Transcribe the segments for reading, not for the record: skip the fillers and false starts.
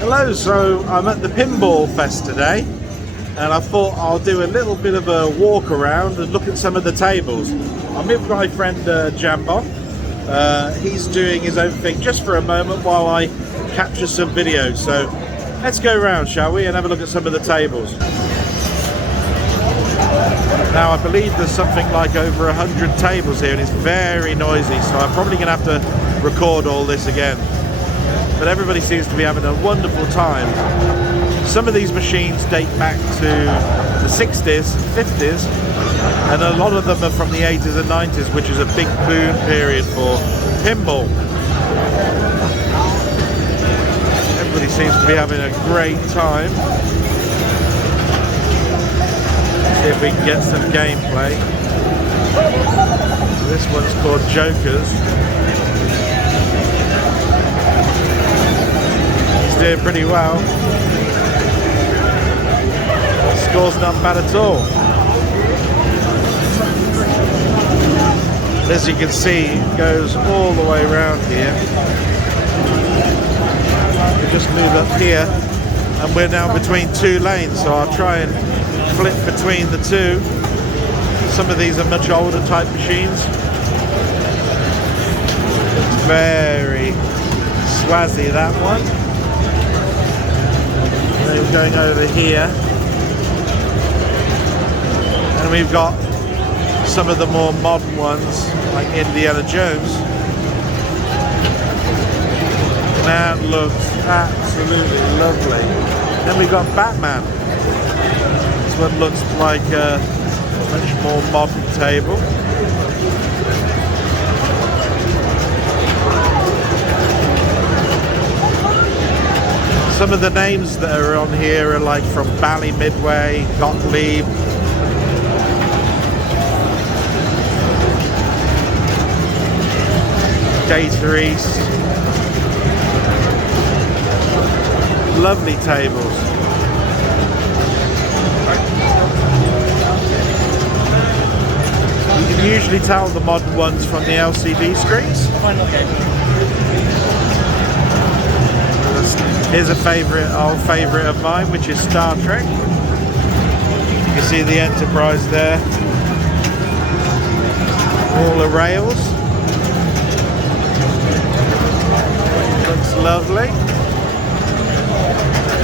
Hello, so I'm at the Pinball Fest today and I thought I'll do a little bit of a walk around and look at some of the tables. I'm with my friend Jambon. He's doing his own thing just for a moment while I capture some videos. So let's go around, shall we, and have a look at some of the tables. Now I believe there's something like over 100 tables here and it's very noisy, so I'm probably going to have to record all this again. But everybody seems to be having a wonderful time. Some of these machines date back to the 60s, 50s, and a lot of them are from the 80s and 90s, which is a big boom period for pinball. Everybody seems to be having a great time. See if we can get some gameplay. This one's called Jokers. Doing pretty well. Score's not bad at all. As you can see, it goes all the way around here. We just moved up here and we're now between two lanes, so I'll try and flip between the two. Some of these are much older type machines. It's very swazzy, that one. We're going over here and we've got some of the more modern ones like Indiana Jones. That looks absolutely lovely. Then we've got Batman. This one looks like a much more modern table. Some of the names that are on here are like from Bally Midway, Gottlieb. Data East. Lovely tables. You can usually tell the modern ones from the LCD screens. Here's a old favourite of mine, which is Star Trek. You can see the Enterprise there. All the rails. Looks lovely.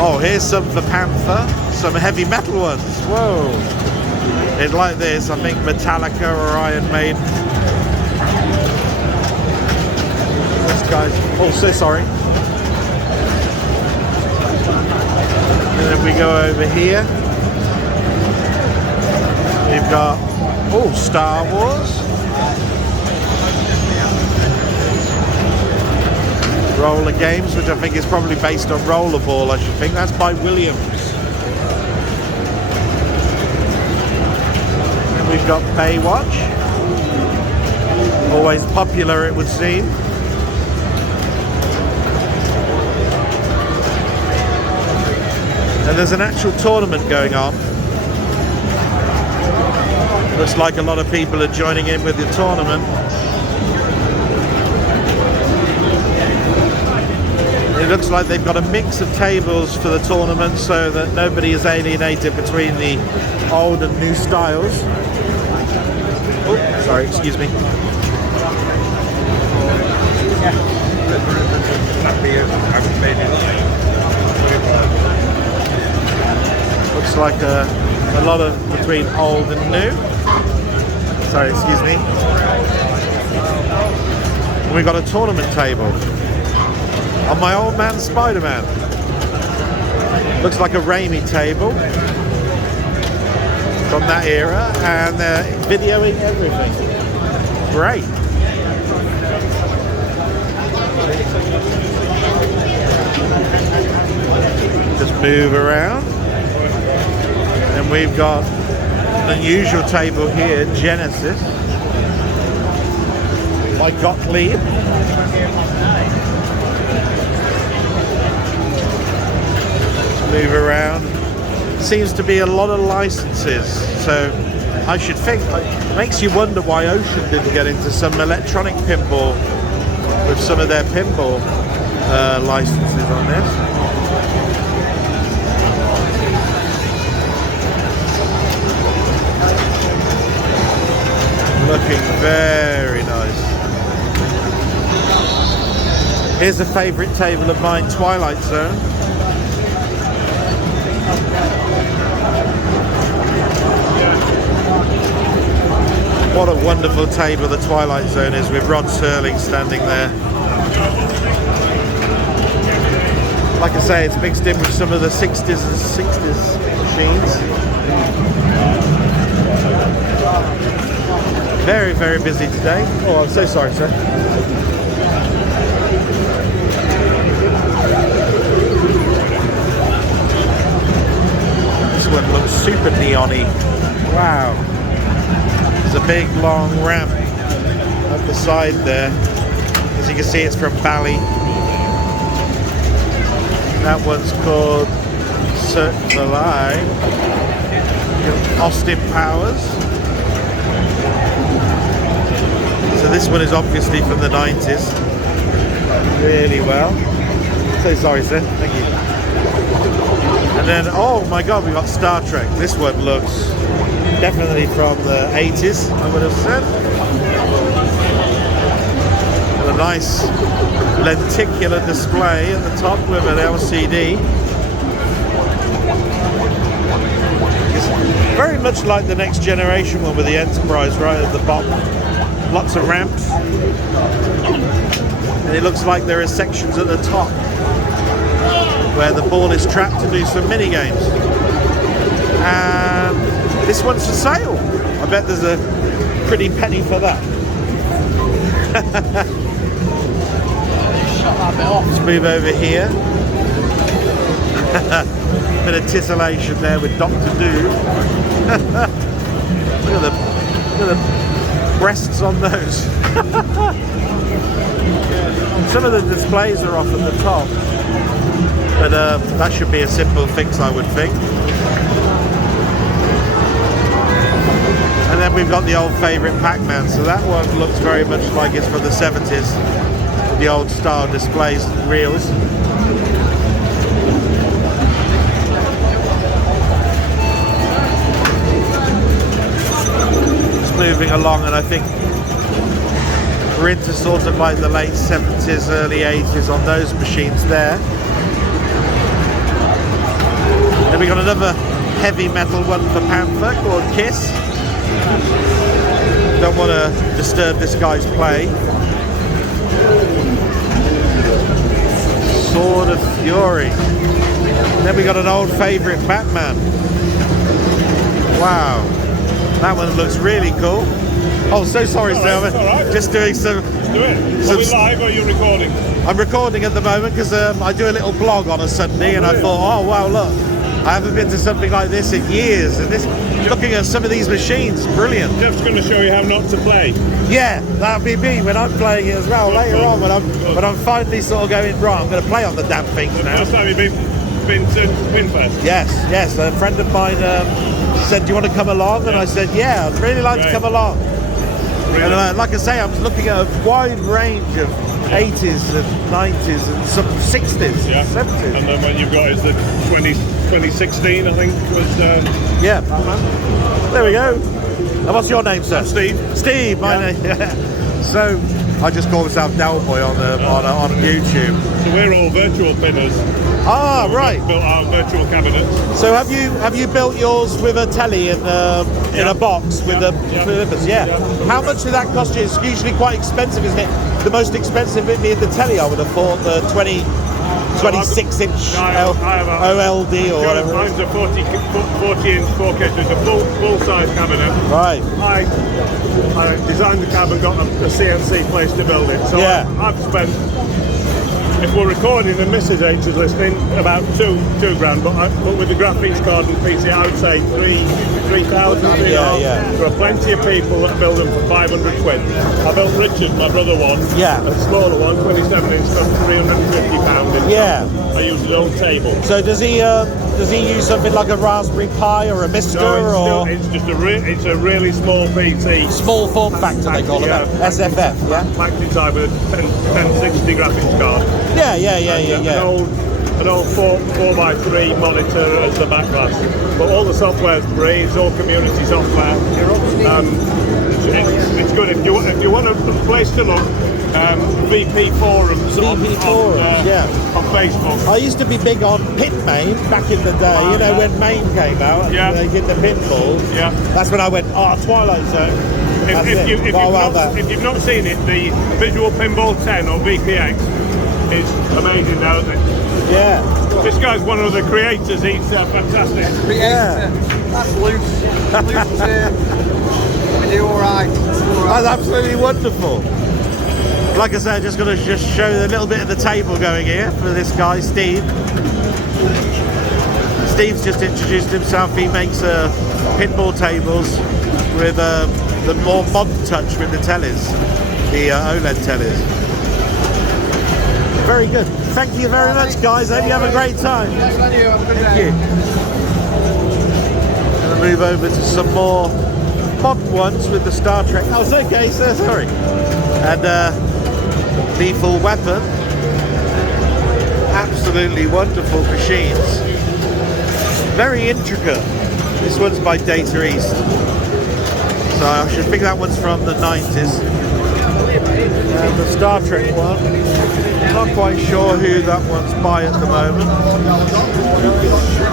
Oh, here's some for Panther. Some heavy metal ones. Whoa. It's like this, I think Metallica or Iron Maiden. This guy's... Oh, so sorry. And then we go over here. We've got, oh, Star Wars. Roller Games, which I think is probably based on Rollerball, I should think. That's by Williams. And we've got Baywatch. Always popular, it would seem. And there's an actual tournament going on. Looks like a lot of people are joining in with the tournament. It looks like they've got a mix of tables for the tournament so that nobody is alienated between the old and new styles. Oh, sorry, excuse me. Looks like a lot of between old and new. Sorry, excuse me. And we've got a tournament table on my old man Spider-Man. Looks like a Raimi table from that era, and they're videoing everything. Great. Just move around. And we've got an unusual table here, Genesis, by Gottlieb. Let's move around. Seems to be a lot of licenses, so I should think, it makes you wonder why Ocean didn't get into some electronic pinball with some of their pinball licenses on this. Here's a favourite table of mine, Twilight Zone. What a wonderful table the Twilight Zone is, with Rod Serling standing there. Like I say, it's mixed in with some of the 60s and 60s machines. Very, very busy today. Oh, I'm so sorry, sir. This one looks super neon-y. Wow. There's a big, long ramp up the side there. As you can see, it's from Bally. That one's called Cirque du Soleil. Austin Powers. So this one is obviously from the 90s. Really well. So sorry, sir. Thank you. And then, oh my God, we've got Star Trek. This one looks definitely from the 80s, I would have said. A nice lenticular display at the top with an LCD. It's very much like the next generation one with the Enterprise right at the bottom. Lots of ramps. And it looks like there are sections at the top where the ball is trapped to do some mini games. And this one's for sale. I bet there's a pretty penny for that. Let's move over here. Bit of titillation there with Doctor Doom. Look at the breasts on those. Some of the displays are off at the top, but that should be a simple fix, I would think. And then we've got the old favourite Pac-Man, so that one looks very much like it's from the 70s. The old style displays and reels. Just moving along, and I think we're into sort of like the late 70s, early 80s on those machines there. Then we got another heavy metal one for Panther called Kiss. Don't want to disturb this guy's play. Sword of Fury. Then we got an old favourite Batman. Wow, that one looks really cool. Oh, so sorry, sir. Right. Just doing some. Do it. Are we live or are you recording? I'm recording at the moment because I do a little blog on a Sunday, and I thought, oh wow, look, I haven't been to something like this in years, and this, looking at some of these machines, brilliant. Jeff's going to show you how not to play. Yeah, that'll be me when I'm playing it as well later on, when I'm finally sort of going, right, I'm going to play on the damn things now. First time you've been to Pinfest? Yes. A friend of mine said, do you want to come along? And I said, yeah, I'd really like to come along. And like I say, I'm looking at a wide range of 80s and 90s and some 60s, 70s. And then what you've got is the 2016, I think, was... Yeah, there we go. And what's your name, sir? I'm Steve. Steve, my name. So, I just call myself Delboy on YouTube. So we're all virtual pinners. Ah, right. Built our virtual cabinets. So have you built yours with a telly in a box with the flippers? Yeah. How much did that cost you? It's usually quite expensive, isn't it? The most expensive bit being the telly, I would have thought, the 26-inch OLD or whatever. Mine's a 40-inch 4K. There's a full-size cabinet. Right. I designed the cabinet, got a CNC place to build it. So I've spent, if we're recording and Mrs. H is listening, about two grand, but with the graphics card and PC, I would say 3,000. There are plenty of people that build them for 500 quid. I built Richard, my brother, one. Yeah. A smaller one, 27-inch, for £350. Yeah. I use his own table. So does he use something like a Raspberry Pi or a Mister? No, it's just a really small PC. Small form factor, they call it. SFF, yeah. Packed inside with a 1060 graphics card. Yeah. An old 4x3 monitor as the back glass. But all the software's free, it's all community software. It's good. If you want a place to look, VP forums VP forums, yeah. On Facebook. I used to be big on Pinmain back in the day, you know, when Main came out, yeah. They did the pinballs. Yeah. That's when I went, Twilight Zone. If you've not seen it, the Visual Pinball 10 or VPX is amazing now, isn't it? Yeah. This guy's one of the creators, he's fantastic. Yeah. That's loose. We do alright. That's absolutely wonderful. Like I said, just going to show a little bit of the table going here for this guy, Steve. Steve's just introduced himself. He makes pinball tables with the more modern touch with the tellies, the OLED tellies. Very good. Thank you very much, guys. I hope you have a great time. Thank you. Going to move over to some more modern ones with the Star Trek. Oh, it's okay, sir. Sorry. And Lethal Weapon. Absolutely wonderful machines. Very intricate. This one's by Data East. So I should think that one's from the 90s. And the Star Trek one, not quite sure who that one's by at the moment.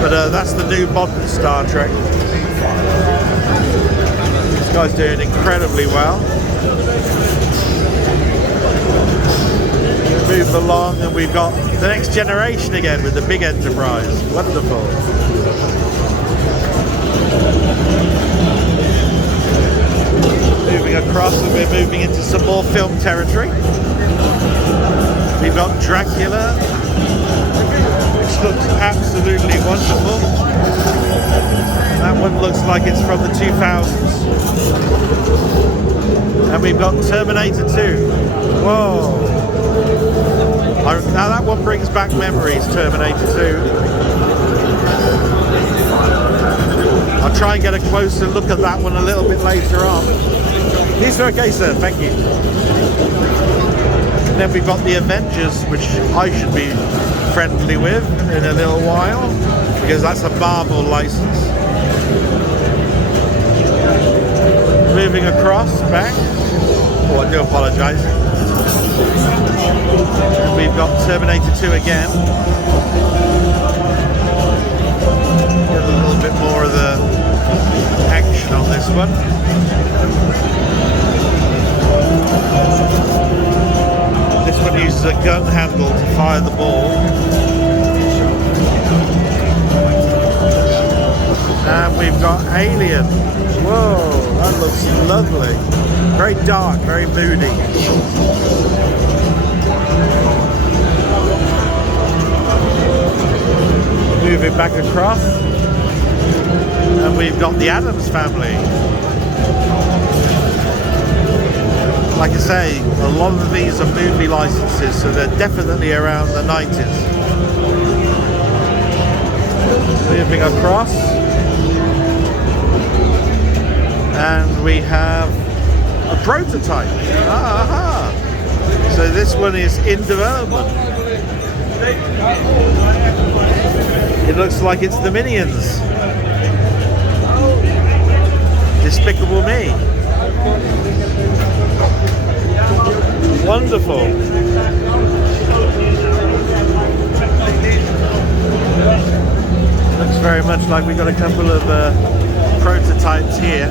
But that's the new modern Star Trek. This guy's doing incredibly well. Move along and we've got the next generation again with the big Enterprise. Wonderful. Moving across and we're moving into some more film territory. We've got Dracula, which looks absolutely wonderful. That one looks like it's from the 2000s. And we've got Terminator 2. Whoa. Now that one brings back memories, Terminator 2. I'll try and get a closer look at that one a little bit later on. These are okay, sir, thank you. And then we've got the Avengers, which I should be friendly with in a little while, because that's a Marvel license. Moving across, back. Oh, I do apologise. And we've got Terminator 2 again. Get a little bit more of the action on this one. This one uses a gun handle to fire the ball. And we've got Alien. Whoa, that looks lovely. Very dark, very moody. Moving back across. And we've got the Addams Family. Like I say, a lot of these are movie licenses, so they're definitely around the 90s. Moving across. And we have a prototype. Aha! So this one is in development. It looks like it's the Minions. Despicable Me. Wonderful. Looks very much like we've got a couple of prototypes here.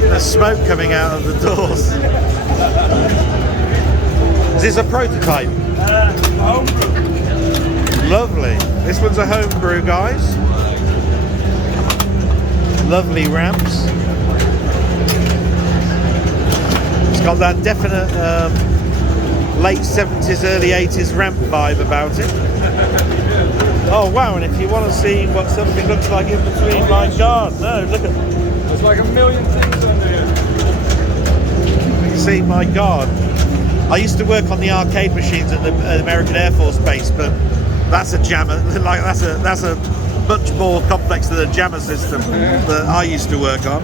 There's smoke coming out of the doors. Is this a prototype? Lovely. This one's a homebrew, guys. Lovely ramps. It's got that definite late 70s, early 80s ramp vibe about it. Oh wow, and if you want to see what something looks like in between, my God, no, look at... There's like a million things under here. See, my God. I used to work on the arcade machines at the American Air Force Base, but that's a jammer. Like that's a much more complex than a jammer system that I used to work on.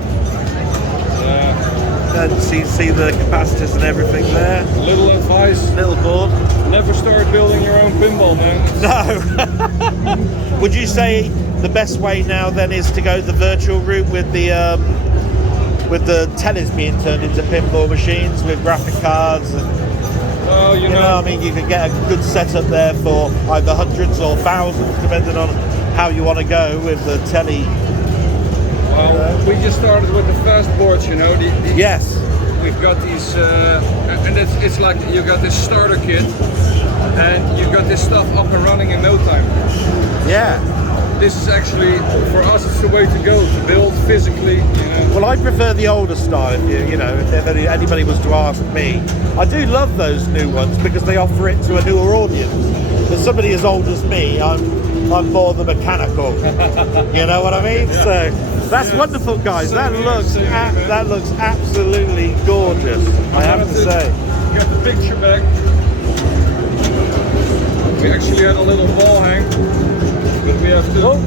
And see the capacitors and everything there. Little advice. Little board. Never start building your own pinball, man. No. Would you say the best way now then is to go the virtual route with the with the tellies being turned into pinball machines with graphic cards and Oh, you know, I mean, you can get a good setup there for either hundreds or thousands, depending on how you want to go with the telly. Well, we just started with the fast boards, you know. Yes. We've got these, and it's like you got this starter kit, and you got this stuff up and running in no time. Yeah. This is actually, for us, it's the way to go, to build physically, you know. Well, I prefer the older style, if anybody was to ask me. I do love those new ones because they offer it to a newer audience. For somebody as old as me, I'm more the mechanical. You know what I mean? Yeah. So that's wonderful, guys. That looks absolutely gorgeous, I have to say. Get the picture back. We actually had a little wall hang, but we have to. Oh.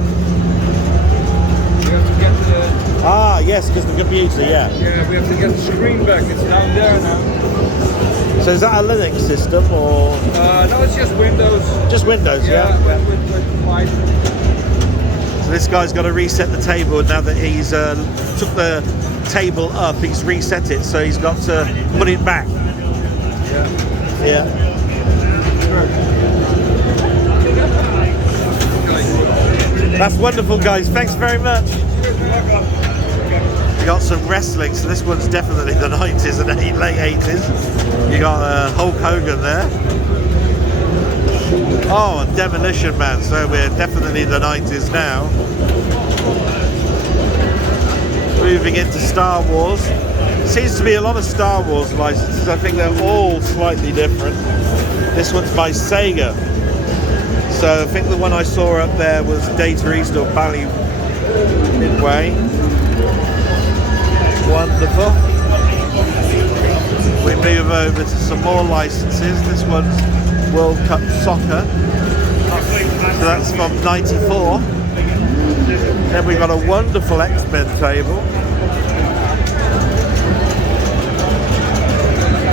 We have to get the. Ah, yes, because the computer, yeah. Yeah, we have to get the screen back. It's down there now. So is that a Linux system or? No, it's just Windows. Just Windows, yeah. With Python. So this guy's got to reset the table now that he's took the table up. He's reset it, so he's got to put it back. Yeah. Yeah. That's wonderful, guys. Thanks very much. We got some wrestling, so this one's definitely the 90s and late 80s. You got Hulk Hogan there. Oh, and Demolition Man, so we're definitely the 90s now. Moving into Star Wars. Seems to be a lot of Star Wars licenses. I think they're all slightly different. This one's by Sega. So I think the one I saw up there was Data East or Bally Midway. Wonderful. We move over to some more licenses. This one's World Cup Soccer. So that's from '94. Then we've got a wonderful X-Men table.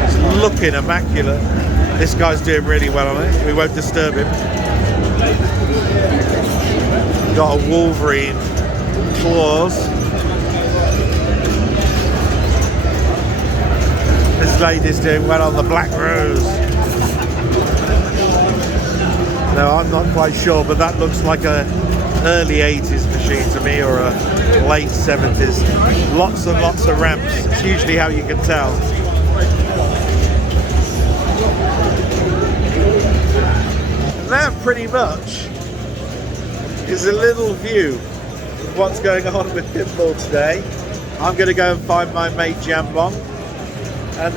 It's looking immaculate. This guy's doing really well on it. We won't disturb him. Got a Wolverine claws. This lady's doing well on the Black Rose. No, I'm not quite sure, but that looks like a early 80s machine to me, or a late 70s. Lots and lots of ramps. It's usually how you can tell. And that pretty much is a little view of what's going on with pinball today. I'm going to go and find my mate Jambon and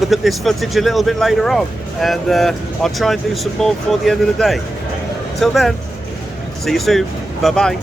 look at this footage a little bit later on, and I'll try and do some more before the end of the day. Till then, see you soon. Bye bye.